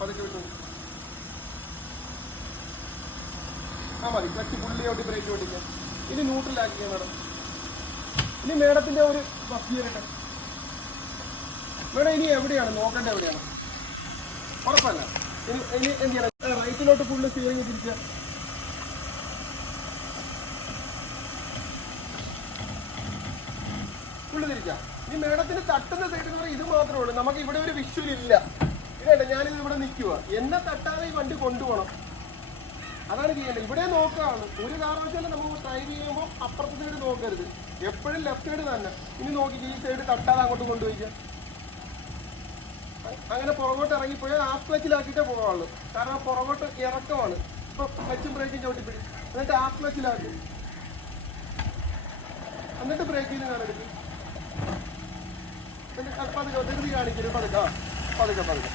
പതുക്കെ വിട്ടു. ആ മതി. ക്ലച്ച് പുള്ളി ഓട്ടി ബ്രേക്ക് ഓട്ടിക്കാൻ. ഇനി ന്യൂട്രലാക്കിയ മാഡം. ഇനി മേഡത്തിന്റെ ഒരു ബസ് ചെയ്യട്ടെ മേഡം. ഇനി എവിടെയാണ് നോക്കേണ്ടത്? എവിടെയാണ് ഉറപ്പല്ല. ഇനി എന്ത് ചെയ്യണം? റൈറ്റിലോട്ട് ഫുള്ള് സ്റ്റിയറിംഗ് തിരിക്കുക. ഫുള്ള് തിരിക്കാം. ഇനി മേഡത്തിന് തട്ടുന്ന സൈഡിൽ നിന്ന് ഇത് മാത്രമേ ഉള്ളൂ. നമുക്ക് ഇവിടെ ഒരു വിഷ്വൽ ഇല്ല. ഇതേണ്ട ഞാനിത് ഇവിടെ നിൽക്കുക. എന്നെ തട്ടാതെ ഈ വണ്ടി കൊണ്ടുപോകണം. അതാണ് ചെയ്യേണ്ടത്. ഇവിടെ നോക്കുകയാണ്. ഒരു കാരണവശാലും നമുക്ക് ഡ്രൈവ് ചെയ്യുമ്പോൾ അപ്പുറത്തെ സൈഡ് നോക്കരുത്. എപ്പോഴും ലെഫ്റ്റ് സൈഡ് തന്നെ. ഇനി നോക്കി ഈ സൈഡ് തട്ടാതെ അങ്ങോട്ട് കൊണ്ടുപോയിക്കാം. അങ്ങനെ പുറകോട്ട് ഇറങ്ങിപ്പോയാൽ ഹാഫ് ക്ലച്ചിലാക്കിയിട്ടേ പോകാവുള്ളൂ. കാരണം പുറകോട്ട് ഇറക്കമാണ്. ഇപ്പൊ ക്ലച്ചും ബ്രേക്കും ചവിട്ടിപ്പിടി. എന്നിട്ട് ഹാഫ് ക്ലച്ചിലാക്കി എന്നിട്ട് ബ്രേക്ക് ചെയ്ത് കാണെടുക്കും. എന്നിട്ട് പതുക്കെ ധൃതി കാണിക്കരുത്. പതുക്കെ പതുക്കെ പതുക്കെ